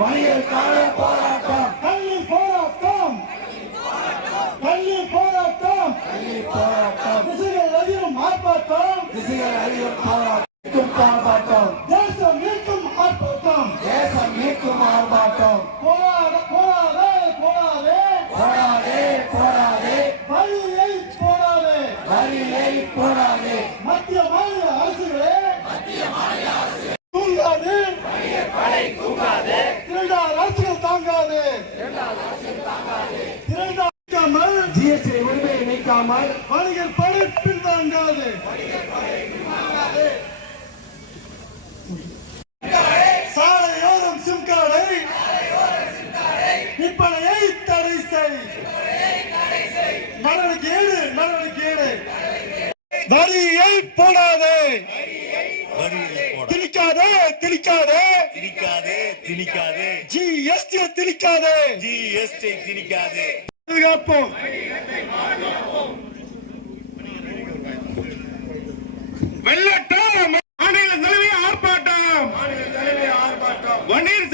வணிகருக்கான போராட்டம், கல்வி போராட்டம், கல்வி போராட்டம், திசைகள் அதிகம் ஆர்ப்பாட்டம், திசைகள் அதிகம் போராட்டம், தேசம் மீட்கும் ஆர்ப்பாட்டம், தேசம் மீட்கும் ஆர்ப்பாட்டம், போராடே போராடே போராடே போராடே வரியை போராடே, வரியை போராடே, மத்திய மாநில அரசுகளே தூங்காது, திருடார் அரசுகள் தாங்காது, திருடாமல் ஜிஎஸ்டி உரிமையை நீக்காமல் வணிகர் படை பின்தாங்காது, சாலையோரம் சிம் கார்டை விற்பனையை தடை செய், நடவடிக்கை எடு, வரியை போடாதே, திணிக்காதே ஜிஎஸ்டி திணிக்காதே, பாதுகாப்போம். வெள்ளட்டம் மாநில தலைமை ஆர்ப்பாட்டம், வன்னீர்